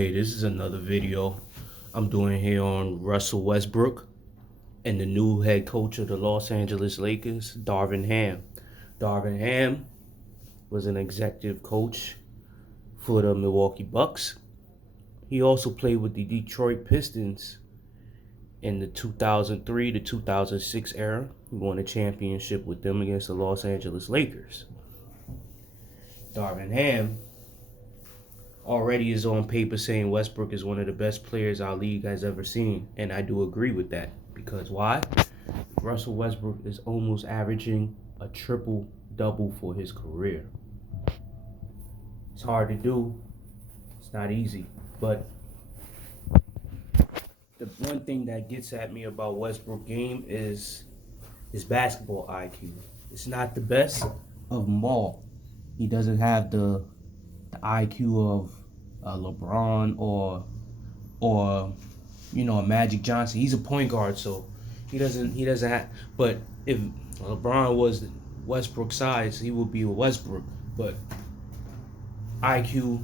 Hey, this is another video I'm doing here on Russell Westbrook and the new head coach of the Los Angeles Lakers, Darvin Ham. Darvin Ham was an executive coach for the Milwaukee Bucks. He also played with the Detroit Pistons in the 2003 to 2006 era. He won a championship with them against the Los Angeles Lakers. Darvin Ham already is on paper saying Westbrook is one of the best players our league has ever seen. And I do agree with that. Because why? Russell Westbrook is almost averaging a triple-double for his career. It's hard to do. It's not easy. But the one thing that gets at me about Westbrook's game is his basketball IQ. It's not the best of them all. He doesn't have the IQ of LeBron or a Magic Johnson. He's a point guard, so he doesn't have. But if LeBron was Westbrook size, he would be a Westbrook. But IQ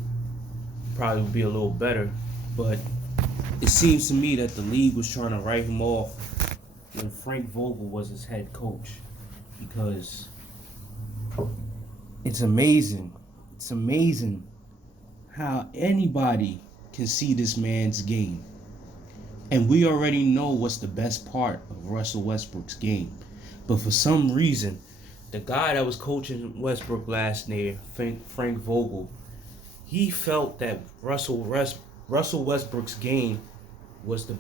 probably would be a little better. But it seems to me that the league was trying to write him off when Frank Vogel was his head coach, because it's amazing. It's amazing how anybody can see this man's game. And we already know what's the best part of Russell Westbrook's game. But for some reason, the guy that was coaching Westbrook last year, Frank Vogel, he felt that Russell Westbrook's game was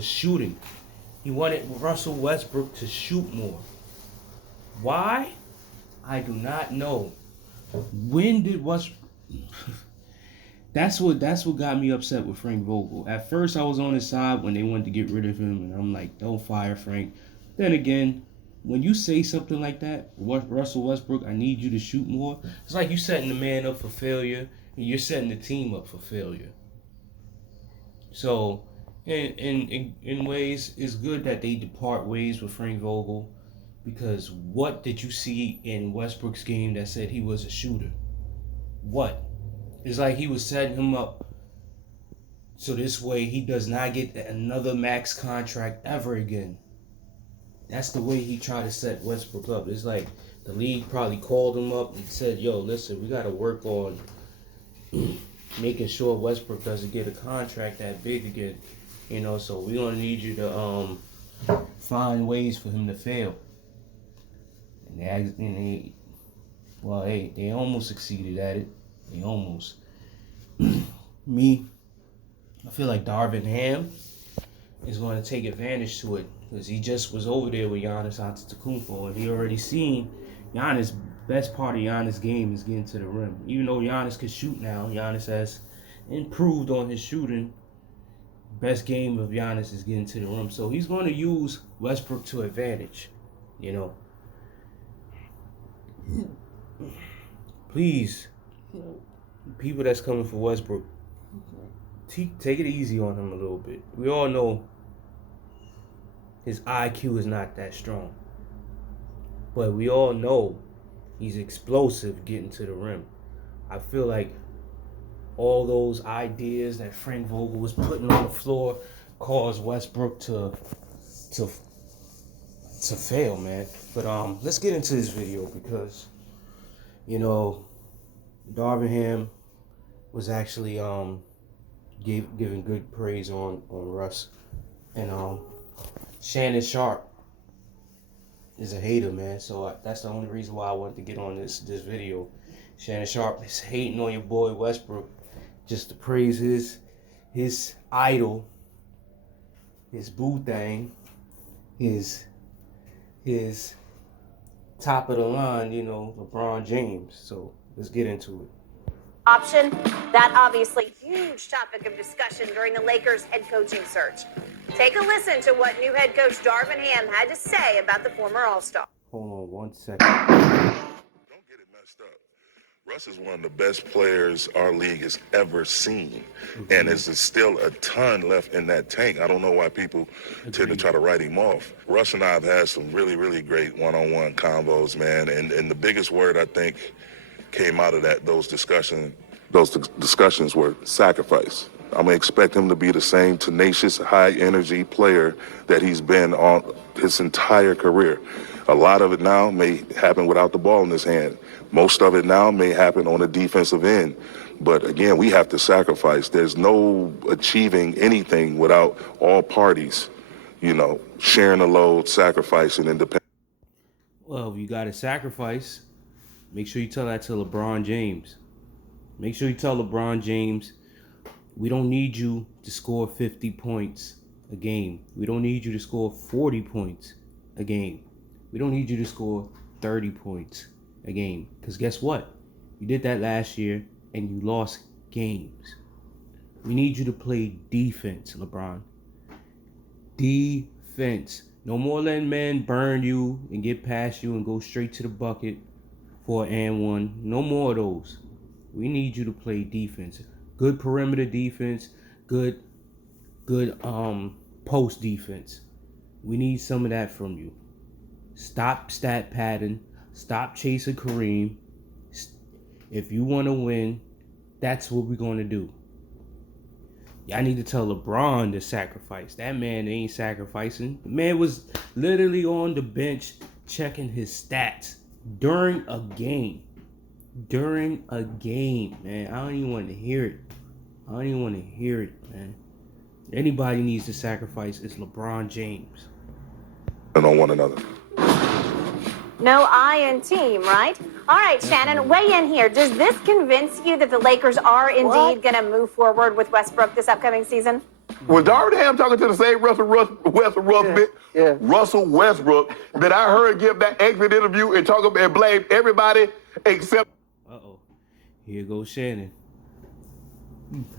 shooting. He wanted Russell Westbrook to shoot more. Why? I do not know. When did That's what got me upset with Frank Vogel. At first, I was on his side when they wanted to get rid of him, and I'm like, don't fire Frank. Then again, when you say something like that, Russell Westbrook, I need you to shoot more, it's like you setting the man up for failure, and you're setting the team up for failure. So, in ways, it's good that they depart ways with Frank Vogel, because what did you see in Westbrook's game that said he was a shooter? What? It's like he was setting him up so this way he does not get another max contract ever again. That's the way he tried to set Westbrook up. It's like the league probably called him up and said, yo, listen, we got to work on making sure Westbrook doesn't get a contract that big again. So we're going to need you to find ways for him to fail. And they almost succeeded at it. They almost. I feel like Darvin Ham is going to take advantage to it, because he just was over there with Giannis Antetokounmpo, and he already seen best part of Giannis' game is getting to the rim. Even though Giannis can shoot now, Giannis has improved on his shooting. Best game of Giannis is getting to the rim, so he's going to use Westbrook to advantage. Please, people that's coming for Westbrook, take it easy on him a little bit. We all know his IQ is not that strong, but we all know he's explosive getting to the rim. I feel like all those ideas that Frank Vogel was putting on the floor caused Westbrook to fail, man. But let's get into this video, because Darvin Ham was actually giving good praise on Russ, and Shannon Sharp is a hater, man. So that's the only reason why I wanted to get on this video. Shannon Sharp is hating on your boy Westbrook just to praise his idol, his boo thing, his top of the line, LeBron James. So let's get into it. Option, that obviously huge topic of discussion during the Lakers head coaching search. Take a listen to what new head coach Darvin Ham had to say about the former All-Star. Hold on 1 second. Don't get it messed up. Russ is one of the best players our league has ever seen. And there's still a ton left in that tank. I don't know why people tend to try to write him off. Russ and I have had some really, really great one-on-one combos, man. And the biggest word, I think, came out of those discussions were sacrifice. I'm going to expect him to be the same tenacious, high-energy player that he's been on his entire career. A lot of it now may happen without the ball in his hand. Most of it now may happen on the defensive end. But again, we have to sacrifice. There's no achieving anything without all parties, sharing the load, sacrificing, and depending. Well, if you got to sacrifice, make sure you tell that to LeBron James. Make sure you tell LeBron James, we don't need you to score 50 points a game. We don't need you to score 40 points a game. We don't need you to score 30 points a game. Because guess what? You did that last year and you lost games. We need you to play defense, LeBron. Defense. No more letting men burn you and get past you and go straight to the bucket for an and one. No more of those. We need you to play defense. Good perimeter defense. Good post defense. We need some of that from you. Stop stat padding. Stop chasing Kareem. If you want to win, that's what we're going to do. Y'all need to tell LeBron to sacrifice. That man ain't sacrificing. The man was literally on the bench checking his stats during a game. During a game, man. I don't even want to hear it. Man. Anybody needs to sacrifice is LeBron James. And on one another. No I in team, right? All right, Shannon, weigh in here. Does this convince you that the Lakers are indeed going to move forward with Westbrook this upcoming season? Was Darvin Ham talking to the same Russell Westbrook that I heard give that exit interview and talk about and blame everybody except? Here goes Shannon.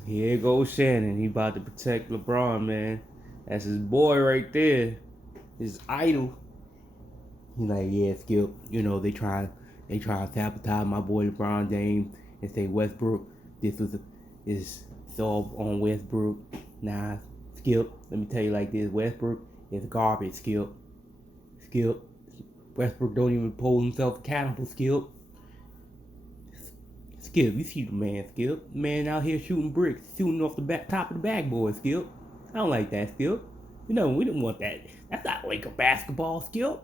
He about to protect LeBron, man. That's his boy right there. His idol. He's like, yeah, Skip. They try to sabotage my boy LeBron James and say Westbrook. It's all on Westbrook. Nah, Skip. Let me tell you like this: Westbrook is garbage. Skip. Westbrook don't even hold himself accountable. Skip, you see the man, Skip. The man out here shooting bricks, shooting off the top of the backboard, Skip. I don't like that, Skip. We didn't want that. That's not Laker basketball, Skip.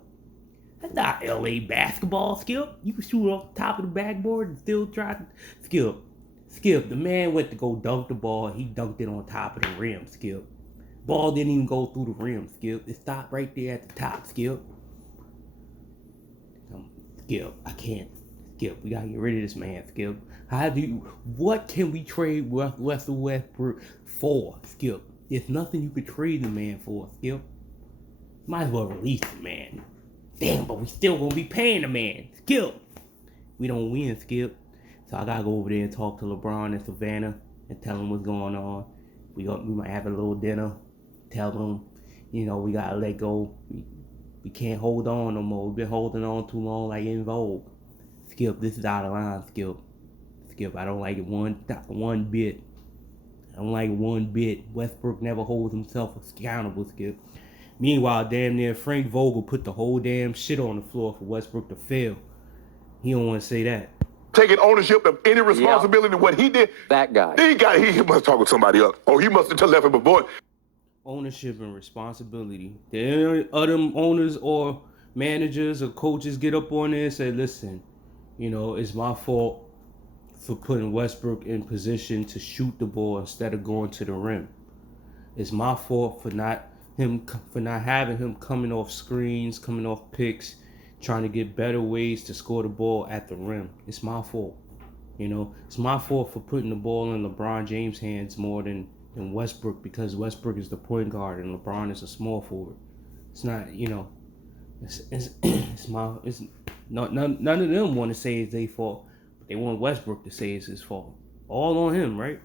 That's not LA basketball, Skip. You can shoot off the top of the backboard and still try to... Skip, the man went to go dunk the ball. He dunked it on top of the rim, Skip. Ball didn't even go through the rim, Skip. It stopped right there at the top, Skip. Skip, I can't. Skip, we gotta get rid of this man, Skip. What can we trade Russell Westbrook for, Skip? There's nothing you could trade the man for, Skip. Might as well release the man. Damn, but we still gonna be paying the man. Skip. We don't win, Skip. So I gotta go over there and talk to LeBron and Savannah and tell them what's going on. We might have a little dinner. Tell them, we gotta let go. We can't hold on no more. We've been holding on too long like In Vogue. Skip, this is out of line, Skip. I don't like it one bit. I don't like it one bit. Westbrook never holds himself accountable, Skip. Meanwhile, damn near Frank Vogel put the whole damn shit on the floor for Westbrook to fail. He don't want to say that. Taking ownership of any responsibility what he did. That guy. He must talk with somebody else. Or he must have left him a voice. Ownership and responsibility. The other owners or managers or coaches get up on there and say, listen, it's my fault for putting Westbrook in position to shoot the ball instead of going to the rim. It's my fault for not having him coming off screens, coming off picks, trying to get better ways to score the ball at the rim. It's my fault. It's my fault for putting the ball in LeBron James' hands more than Westbrook, because Westbrook is the point guard and LeBron is a small forward. It's not, none of them want to say it's their fault, but they want Westbrook to say it's his fault. All on him, right?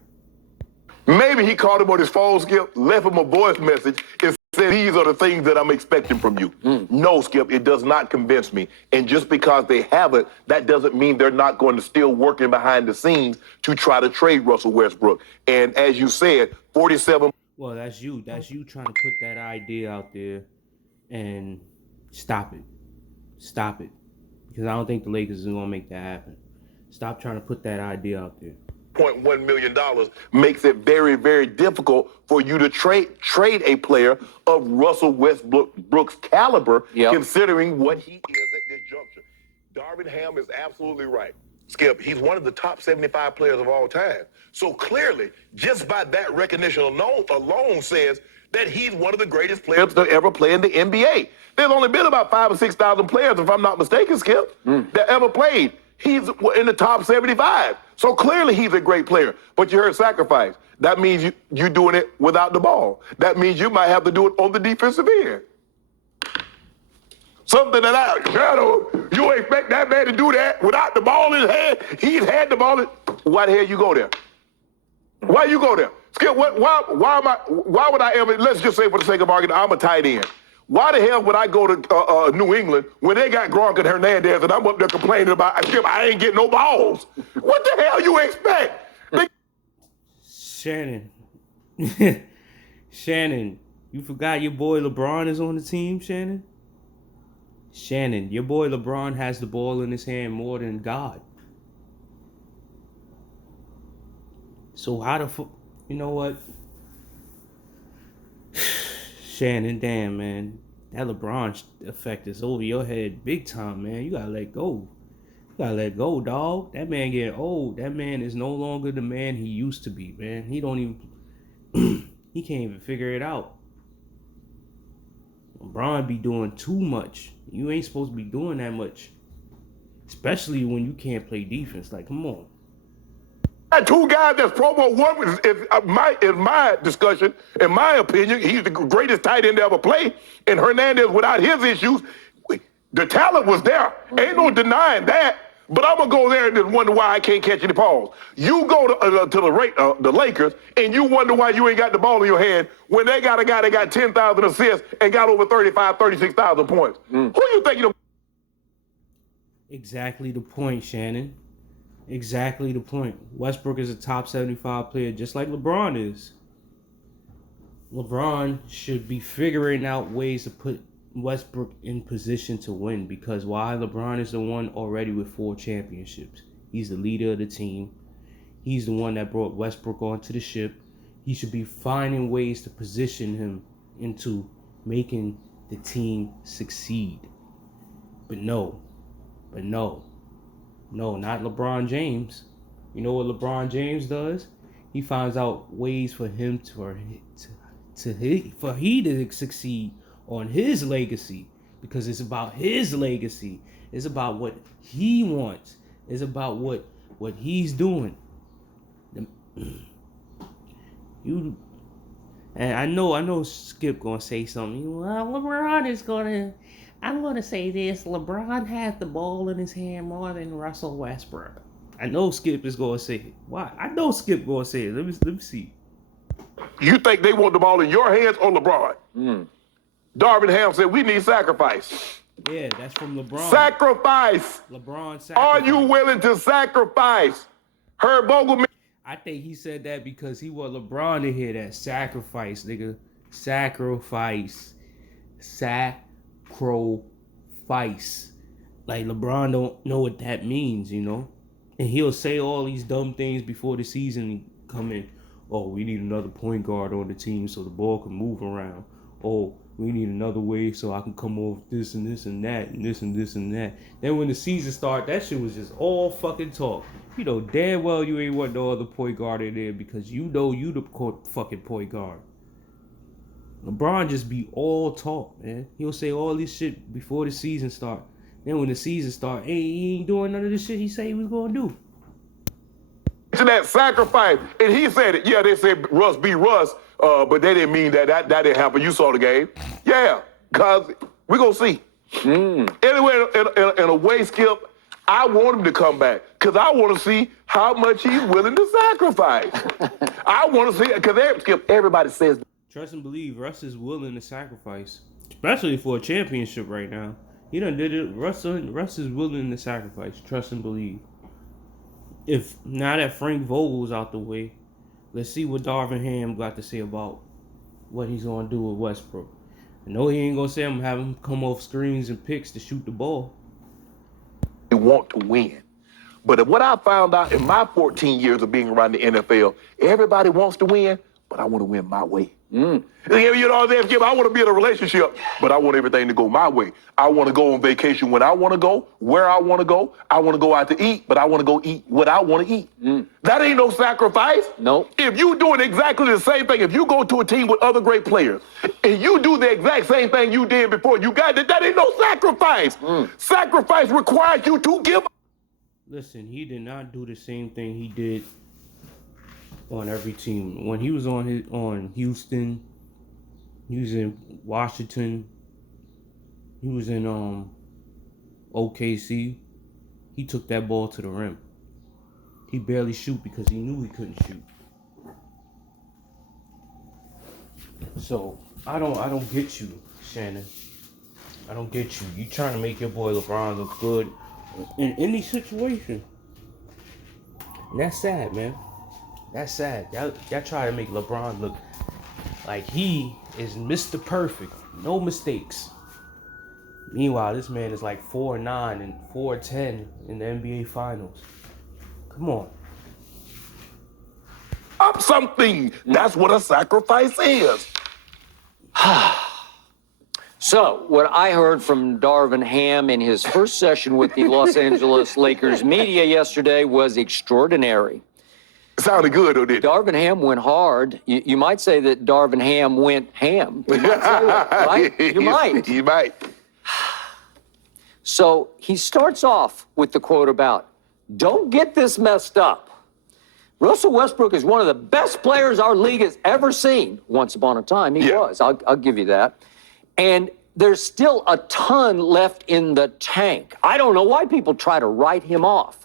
Maybe he called him on his phone, Skip, left him a voice message and said, these are the things that I'm expecting from you. No, Skip, it does not convince me. And just because they haven't, that doesn't mean they're not going to still working behind the scenes to try to trade Russell Westbrook. And as you said, 47. Well, that's you. That's you trying to put that idea out there and stop it. Because I don't think the Lakers are going to make that happen. Stop trying to put that idea out there. $0.1 million makes it very, very difficult for you to trade a player of Russell Westbrook's caliber, considering what he is at this juncture. Darvin Ham is absolutely right. Skip, he's one of the top 75 players of all time. So clearly, just by that recognition alone says that he's one of the greatest players to ever play in the NBA. There's only been about 5,000 or 6,000 players, if I'm not mistaken, Skip, that ever played. He's in the top 75. So clearly he's a great player. But you heard sacrifice. That means you're doing it without the ball. That means you might have to do it on the defensive end. Something that you expect that man to do that without the ball in his hand. He's had the ball. Why the hell you go there? Why you go there? Skip, why would I ever, let's just say for the sake of argument, I'm a tight end. Why the hell would I go to New England when they got Gronk and Hernandez and I'm up there complaining about, Skip, I ain't getting no balls? What the hell you expect? Shannon. Shannon, you forgot your boy LeBron is on the team, Shannon? Shannon, your boy LeBron has the ball in his hand more than God. So how the fuck, you know what? Shannon, damn, man. That LeBron effect is over your head big time, man. You gotta let go. You gotta let go, dog. That man getting old. That man is no longer the man he used to be, man. He don't even, he can't even figure it out. LeBron be doing too much. You ain't supposed to be doing that much. Especially when you can't play defense. Like, come on. Two guys that's Pro Bowl one in my discussion, in my opinion, he's the greatest tight end to ever play. And Hernandez, without his issues, the talent was there. Ain't no denying that. But I'm gonna go there and just wonder why I can't catch any balls. You go to the Lakers and you wonder why you ain't got the ball in your hand when they got a guy that got 10,000 assists and got over 36,000 points. Who you think you? Exactly the point, Shannon. Exactly the point. Westbrook is a top 75 player, just like LeBron is. LeBron should be figuring out ways to put Westbrook in position to win, because why? LeBron is the one already with 4 championships. He's the leader of the team. He's the one that brought Westbrook onto the ship. He should be finding ways to position him into making the team succeed. But no, not LeBron James. You know what LeBron James does? He finds out ways for him to succeed on his legacy, because it's about his legacy. It's about what he wants. It's about what he's doing. And I know Skip gonna say something. Well, LeBron is gonna. I'm gonna say this. LeBron has the ball in his hand more than Russell Westbrook. I know Skip is gonna say it. Why? I know Skip gonna say it. Let me see. You think they want the ball in your hands or LeBron? Darvin Ham said, we need sacrifice. Yeah, that's from LeBron. Sacrifice. LeBron sacrifice. Are you willing to sacrifice? Herb Vogel. I think he said that because he want LeBron to hear that. Sacrifice, nigga. Sacrifice. Sacrifice. Like, LeBron don't know what that means, you know? And he'll say all these dumb things before the season come in. Oh, we need another point guard on the team so the ball can move around. Oh, we need another way so I can come off this and this and that and this and this and that. Then when the season started, that shit was just all fucking talk. You know damn well you ain't want no other point guard in there because you know you the fucking point guard. LeBron just be all talk, man. He'll say all this shit before the season start. Then when the season start, hey, he ain't doing none of this shit he said he was gonna do. That sacrifice, and he said it. Yeah, they said Russ be Russ, but they didn't mean that. That didn't happen. You saw the game. Yeah, because we're going to see. Anyway, in a way, Skip, I want him to come back because I want to see how much he's willing to sacrifice. I want to see it because Skip, everybody says. Trust and believe, Russ is willing to sacrifice, especially for a championship right now. He done did it. Russ is willing to sacrifice. Trust and believe. If now that Frank Vogel's out the way, let's see what Darvin Ham got to say about what he's gonna do with Westbrook. I know he ain't gonna say I'm gonna have him come off screens and picks to shoot the ball. They want to win. But what I found out in my 14 years of being around the NFL, everybody wants to win, but I want to win my way. You know what I'm saying, Skip? I want to be in a relationship, but I want everything to go my way. I want to go on vacation when I want to go, where I want to go. I want to go out to eat, but I want to go eat what I want to eat. That ain't no sacrifice. Nope. If you doing exactly the same thing, if you go to a team with other great players, and you do the exact same thing you did before you got it, that ain't no sacrifice. Sacrifice requires you to give. Listen, he did not do the same thing he did on every team. When he was on Houston, he was in Washington, he was in OKC, he took that ball to the rim. He barely shoot because he knew he couldn't shoot. So I don't get you, Shannon. I don't get you. You trying to make your boy LeBron look good in any situation. And that's sad, man. That's sad. Y'all try to make LeBron look like he is Mr. Perfect. No mistakes. Meanwhile, this man is like 4-9 and 4-10 in the NBA Finals. Come on. Up something. That's what a sacrifice is. So, what I heard from Darvin Ham in his first session with the Los Angeles Lakers media yesterday was extraordinary. Sounded good, though, didn't it? Darvin Ham went hard. You might say that Darvin Ham went ham. You might say that, right? You might. You might. So he starts off with the quote about, don't get this messed up. Russell Westbrook is one of the best players our league has ever seen. Once upon a time, he was. I'll give you that. And there's still a ton left in the tank. I don't know why people try to write him off.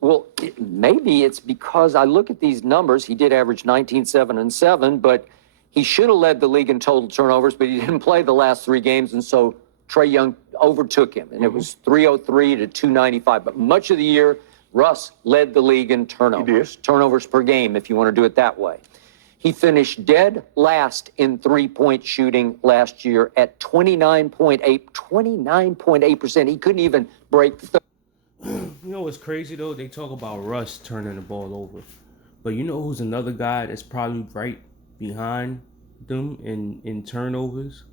Well, maybe it's because I look at these numbers. He did average 19, 7, and 7, but he should have led the league in total turnovers, but he didn't play the last 3 games, and so Trae Young overtook him, and it was 303 to 295. But much of the year, Russ led the league in turnovers. Turnovers per game, if you want to do it that way. He finished dead last in three-point shooting last year at 29.8%. He couldn't even break the... You know what's crazy, though? They talk about Russ turning the ball over. But you know who's another guy that's probably right behind them in turnovers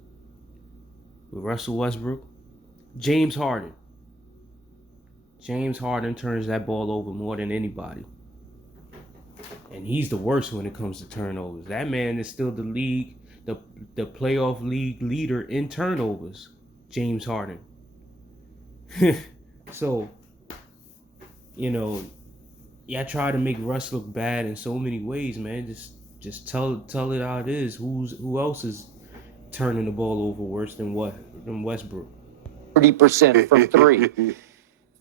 with Russell Westbrook? James Harden. James Harden turns that ball over more than anybody. And he's the worst when it comes to turnovers. That man is still the playoff league leader in turnovers. James Harden. So, you know, I try to make Russ look bad in so many ways, man. Just tell it how it is. Who else is turning the ball over worse than Westbrook? 30% from 3.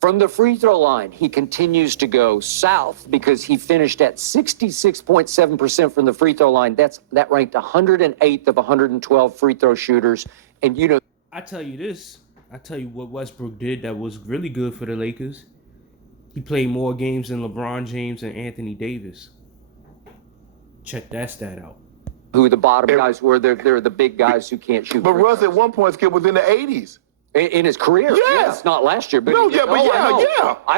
From the free throw line, he continues to go south because he finished at 66.7% from the free throw line. That ranked 108th of 112 free throw shooters. And you know, I tell you what Westbrook did that was really good for the Lakers. He played more games than LeBron James and Anthony Davis. Check that stat out. Who the bottom guys were. They're the big guys who can't shoot. But Russ at one point, Skip, was in the 80s. In his career, yes, not last year, but I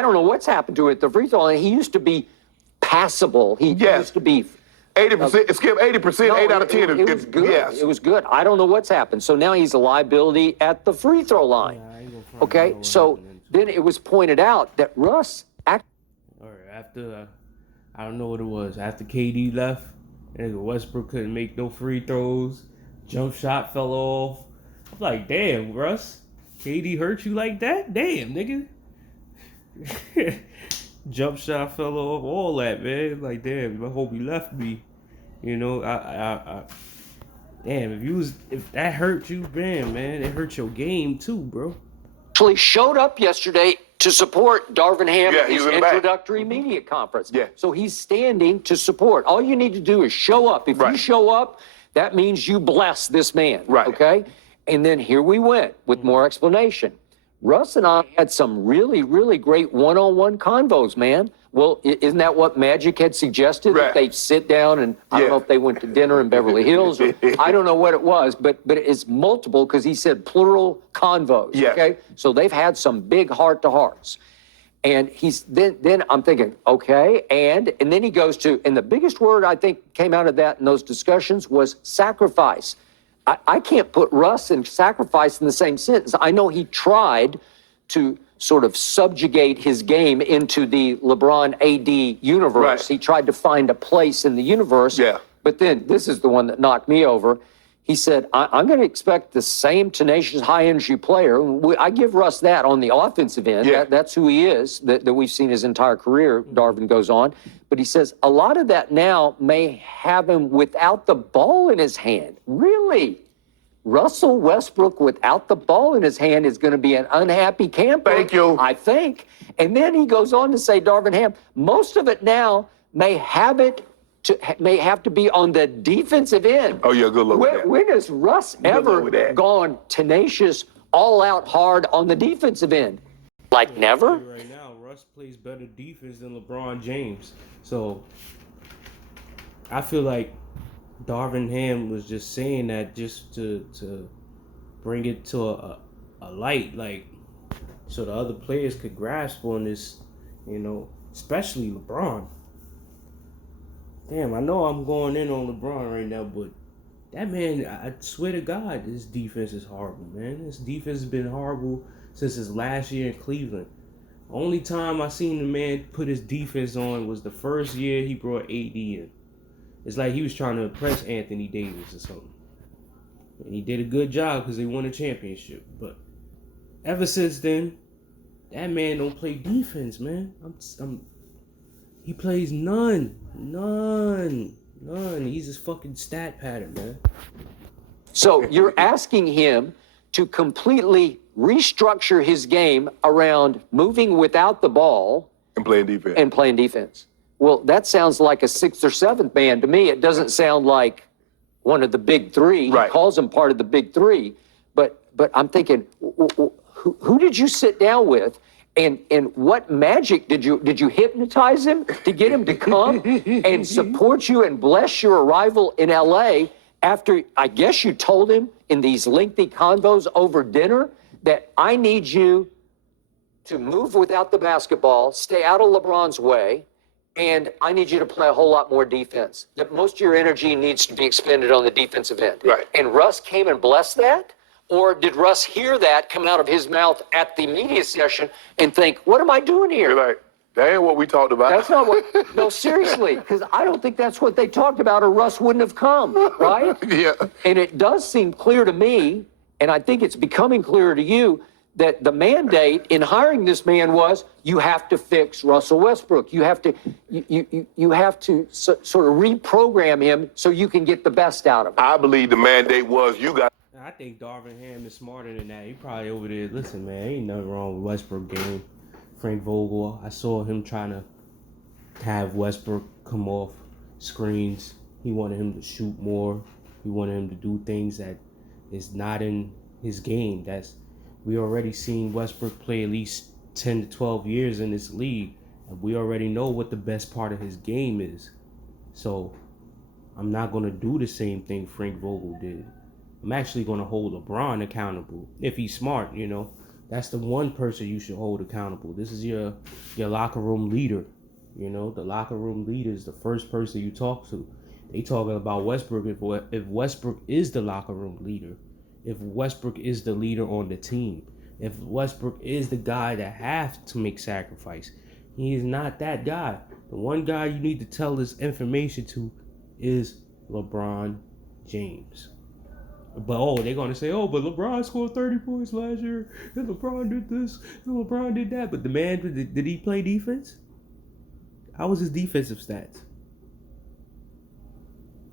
don't know what's happened to it. The free throw line, he used to be passable. He used to be 80%. Skip 80%, 8 out of 10. It was good. Yes. It was good. I don't know what's happened. So now he's a liability at the free throw line. Okay, so then it was pointed out that Russ after I don't know what it was. After KD left, and Westbrook couldn't make no free throws. Jump shot fell off. I'm like, damn, Russ. KD hurt you like that? Damn, nigga. Jump shot fell off, all that, man. Like, damn, I hope he left me. You know, damn, if that hurt you, man, it hurt your game too, bro. Actually showed up yesterday to support Darvin Ham at his introductory back. media conference. Yeah. So he's standing to support. All you need to do is show up. If you show up, that means you bless this man. Right. Okay? And then here we went with more explanation. Russ and I had some really, really great one-on-one convos, man. Well, isn't that what Magic had suggested? That they sit down and I don't know if they went to dinner in Beverly Hills or I don't know what it was, but it's multiple because he said plural convos. Okay? So they've had some big heart-to-hearts. And then I'm thinking, okay, and then he goes to, and the biggest word I think came out of that in those discussions was sacrifice. I can't put Russ and sacrifice in the same sentence. I know he tried to sort of subjugate his game into the LeBron AD universe. Right. He tried to find a place in the universe. Yeah. But then this is the one that knocked me over. He said, I'm going to expect the same tenacious, high-energy player. I give Russ that on the offensive end. Yeah. That's who he is, that we've seen his entire career, Darvin goes on. But he says, a lot of that now may have him without the ball in his hand. Really? Russell Westbrook without the ball in his hand is going to be an unhappy camper. Thank you. I think. And then he goes on to say, Darvin Ham, most of it now may have to be on the defensive end. Oh, yeah, good luck with that. When has Russ luck ever with that. gone tenacious, all out hard on the defensive end? Like never? Right now, Russ plays better defense than LeBron James. So I feel like Darvin Ham was just saying that just to bring it to a light, like so the other players could grasp on this, especially LeBron. Damn, I know I'm going in on LeBron right now, but that man, I swear to God, his defense is horrible, man. His defense has been horrible since his last year in Cleveland. Only time I seen the man put his defense on was the first year he brought AD in. It's like he was trying to impress Anthony Davis or something. And he did a good job because they won a championship. But ever since then, that man don't play defense, man. He plays none. He's his fucking stat pattern, man. So you're asking him to completely restructure his game around moving without the ball And playing defense. Well, that sounds like a sixth or seventh man to me. It doesn't sound like one of the big three. Right. He calls him part of the big three. But I'm thinking, who did you sit down with? And what magic did you hypnotize him to get him to come and support you and bless your arrival in LA after I guess you told him in these lengthy convos over dinner that I need you to move without the basketball, stay out of LeBron's way, and I need you to play a whole lot more defense. That most of your energy needs to be expended on the defensive end. Right. And Russ came and blessed that? Or did Russ hear that come out of his mouth at the media session and think, what am I doing here? You're like, that ain't what we talked about. That's not what, no, seriously, because I don't think that's what they talked about or Russ wouldn't have come, right? Yeah. And it does seem clear to me, and I think it's becoming clearer to you, that the mandate in hiring this man was you have to fix Russell Westbrook. You have to sort of reprogram him so you can get the best out of him. I believe the mandate was you got. I think Darvin Ham is smarter than that. He probably over there. Listen, man, ain't nothing wrong with Westbrook game. Frank Vogel, I saw him trying to have Westbrook come off screens. He wanted him to shoot more. He wanted him to do things that is not in his game. We already seen Westbrook play at least 10 to 12 years in this league, and we already know what the best part of his game is. So I'm not going to do the same thing Frank Vogel did. I'm actually going to hold LeBron accountable. If he's smart, that's the one person you should hold accountable. This is your locker room leader. The locker room leader is the first person you talk to. They talking about Westbrook. If Westbrook is the locker room leader, if Westbrook is the leader on the team, if Westbrook is the guy that has to make sacrifice, he is not that guy. The one guy you need to tell this information to is LeBron James. But they're gonna say, but LeBron scored 30 points last year, and LeBron did this, and LeBron did that. But the man, did he play defense? How was his defensive stats?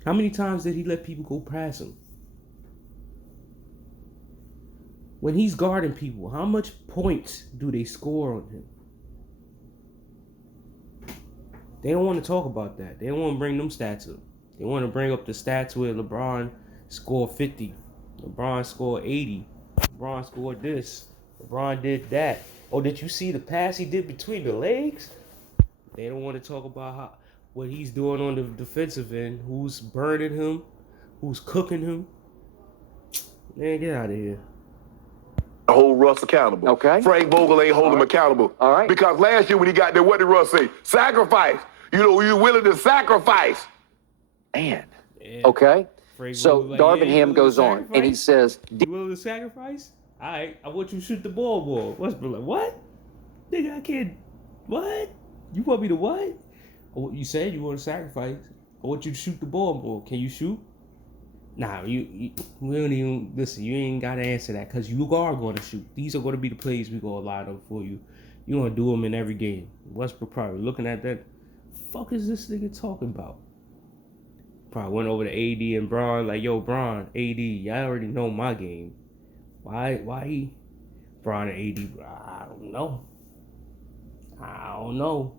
How many times did he let people go past him? When he's guarding people, how much points do they score on him? They don't want to talk about that. They don't want to bring them stats up. They want to bring up the stats where LeBron scored 50. LeBron scored 80. LeBron scored this. LeBron did that. Oh, did you see the pass he did between the legs? They don't want to talk about what he's doing on the defensive end. Who's burning him? Who's cooking him? Man, get out of here. hold Russ accountable. Okay. Frank Vogel ain't holding him accountable. All right. Because last year when he got there, what did Russ say? Sacrifice. You know, you're willing to sacrifice. Man. Yeah. Okay. Frank So Vogel was like, Darvin yeah, Ham you goes willing on to and he says, You willing to sacrifice? All right, I want you to shoot the ball more. Westbrook like, what? Nigga, I can't. What? You want me to what? You said you want to sacrifice. I want you to shoot the ball more. Can you shoot? Nah, we don't even listen. You ain't gotta answer that because you are going to shoot. These are going to be the plays we gonna line up for you. You gonna do them in every game. Westbrook probably looking at that. Fuck is this nigga talking about? Probably went over to AD and Bron like, yo, Bron, AD, y'all already know my game. Why he? Bron and AD, I don't know.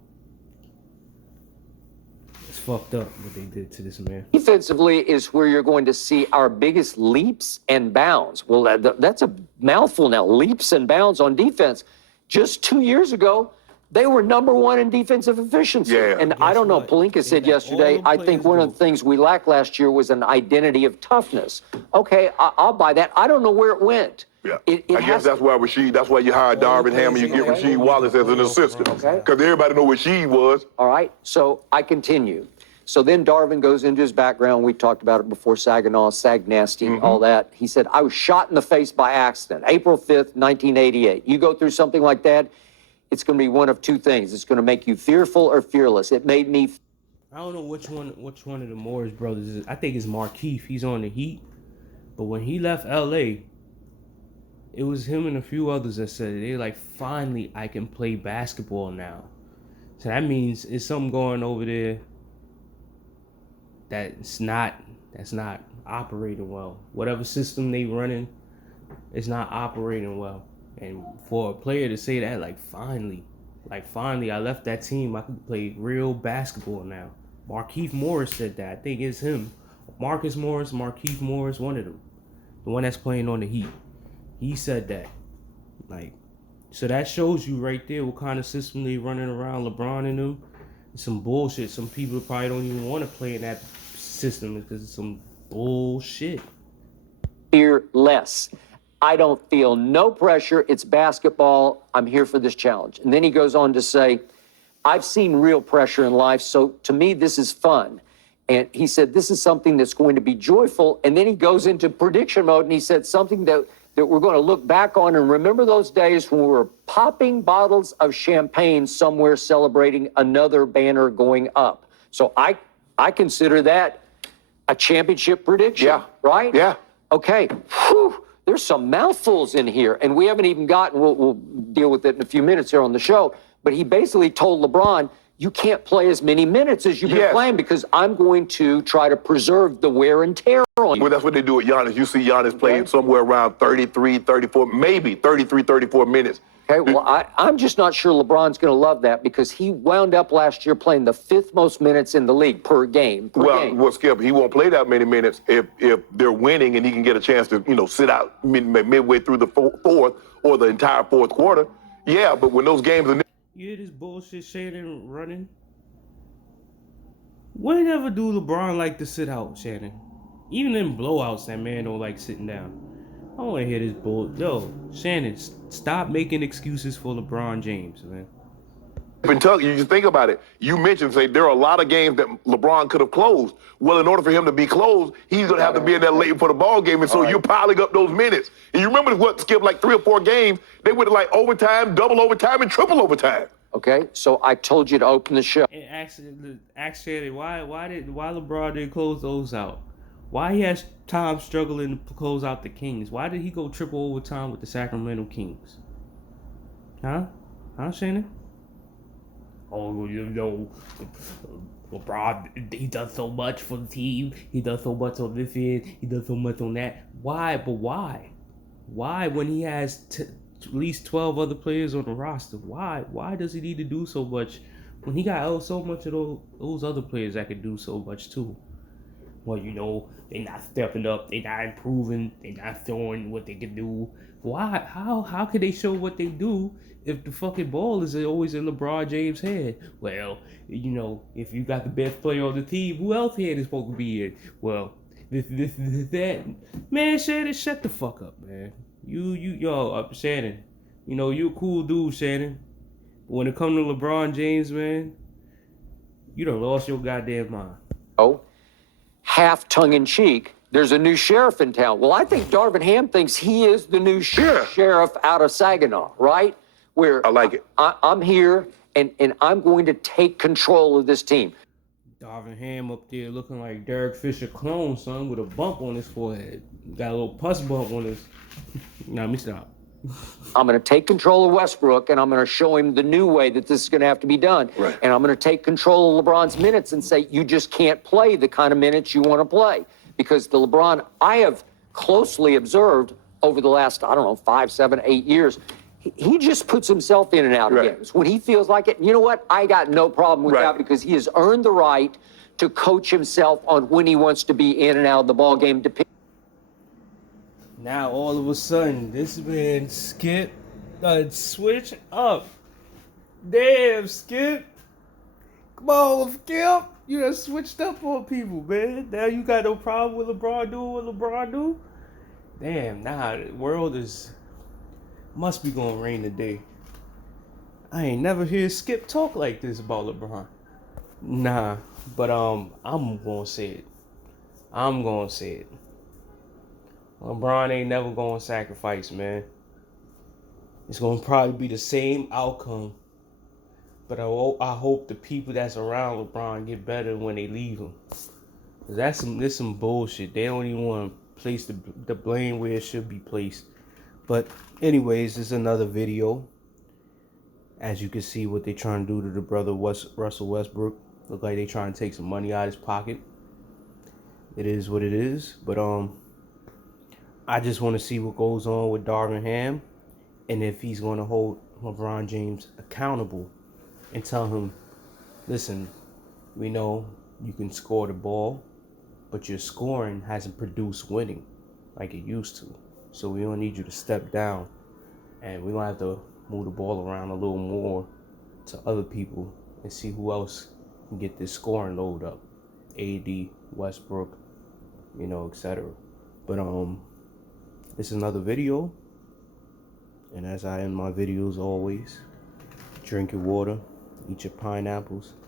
It's fucked up what they did to this man. defensively is where you're going to see our biggest leaps and bounds. Well, that's a mouthful now. Leaps and bounds on defense. Just 2 years ago, they were number one in defensive efficiency. Yeah. And I don't know, what? Pelinka They said let yesterday, all the I think players one of go. the things we lacked last year was an identity of toughness. Okay, I'll buy that. I don't know where it went. Yeah. It I guess that's why that's why you hired All the Darvin Ham and you players get in the Rasheed league Wallace as an playoff assistant. runs. Okay. Because everybody know what she was. All right, so I continue. So then Darvin goes into his background. We talked about it before, Saginaw, Sagnasty, all that. He said, I was shot in the face by accident, April 5th, 1988. You go through something like that, it's going to be one of two things. It's going to make you fearful or fearless. It made me I don't know which one of the Morris brothers is. I think it's Markeith. He's on the Heat. But when he left LA, it was him and a few others that said they like, finally I can play basketball now. So that means it's something going over there that's not operating well. Whatever system they running, it's not operating well. And for a player to say that, like finally I left that team, I can play real basketball now. Markeith Morris said that. I think it's him. Marcus Morris, Markeith Morris, one of them. The one that's playing on the Heat. He said that. Like, so that shows you right there what kind of system they running around LeBron and them. It's some bullshit. Some people probably don't even want to play in that system because it's some bullshit. fearless. I don't feel no pressure. It's basketball. I'm here for this challenge. And then he goes on to say, I've seen real pressure in life, so to me, this is fun. And he said, this is something that's going to be joyful. And then he goes into prediction mode and he said something that we're going to look back on and remember those days when we were popping bottles of champagne somewhere celebrating another banner going up. So I consider that a championship prediction, Yeah. right? Yeah. Okay. Whew. There's some mouthfuls in here, and we haven't even gotten, we'll deal with it in a few minutes here on the show, but he basically told LeBron, you can't play as many minutes as you've been playing because I'm going to try to preserve the wear and tear on you. Well, that's what they do with Giannis. You see Giannis playing somewhere around 33, 34, maybe 33, 34 minutes. Okay, well, I'm just not sure LeBron's going to love that because he wound up last year playing the 5th most minutes in the league per game. Well, Skip, he won't play that many minutes if they're winning and he can get a chance to, sit out midway through the fourth or the entire fourth quarter. Yeah, but when those games are... You hear this bullshit Shannon running? Whenever do LeBron like to sit out, Shannon? Even in blowouts, that man don't like sitting down. I don't want to hear this bull. Yo, Shannon, stop making excuses for LeBron James, man. Kentucky, you just think about it. You mentioned, there are a lot of games that LeBron could have closed. Well, in order for him to be closed, he's going to have to be in there late for the ball game, and so you're piling up those minutes. And you remember what, Skip, like 3 or 4 games, they went to like overtime, double overtime, and triple overtime. Okay, so I told you to open the show. And ask Shannon, why LeBron didn't close those out? Why he has time struggling to close out the Kings? Why did he go triple overtime with the Sacramento Kings? Huh, Shannon? Oh, LeBron, he does so much for the team. He does so much on this end. He does so much on that. Why? But why? Why, when he has at least 12 other players on the roster? Why? Why does he need to do so much when he got so much of those other players that could do so much too? Well, they're not stepping up. They're not improving. They're not showing what they can do. Why? How can they show what they do if the fucking ball is always in LeBron James' head? Well, if you got the best player on the team, who else head is supposed to be in? Well, this, that. Man, Shannon, shut the fuck up, man. Shannon. You know, you a cool dude, Shannon. But when it comes to LeBron James, man, you done lost your goddamn mind. Oh, half tongue-in-cheek, there's a new sheriff in town. Well, I think Darvin Ham thinks he is the new sheriff out of Saginaw, right? Where I like it. I'm here, and I'm going to take control of this team. Darvin Ham up there looking like Derek Fisher clone, son, with a bump on his forehead. Got a little pus bump on his. Nah, let me stop. I'm going to take control of Westbrook, and I'm going to show him the new way that this is going to have to be done. Right. And I'm going to take control of LeBron's minutes and say, you just can't play the kind of minutes you want to play. Because the LeBron I have closely observed over the last, I don't know, 5, 7, 8 years, he just puts himself in and out of games when he feels like it. And you know what? I got no problem with that because he has earned the right to coach himself on when he wants to be in and out of the ball game. Now all of a sudden, this man Skip switch up. Damn, Skip. Come on, Skip. You done switched up on people, man. Now you got no problem with LeBron doing what LeBron do? Damn, nah, the world must be gonna rain today. I ain't never hear Skip talk like this about LeBron. Nah, but I'm gonna say it. I'm gonna say it. LeBron ain't never gonna sacrifice, man. It's gonna probably be the same outcome. But I hope the people that's around LeBron get better when they leave him. That's some bullshit. They don't even want to place the blame where it should be placed. But anyways, this is another video. As you can see what they trying to do to the brother Russell Westbrook. Look like they trying to take some money out of his pocket. It is what it is. But I just want to see what goes on with Darvin Ham. And if he's going to hold LeBron James accountable. And tell him, listen, we know you can score the ball, but your scoring hasn't produced winning like it used to. So we don't need you to step down. And we're going to have to move the ball around a little more to other people and see who else can get this scoring load up. AD, Westbrook, etc. But it's another video. And as I end my videos always, drink your water. Eat your pineapples.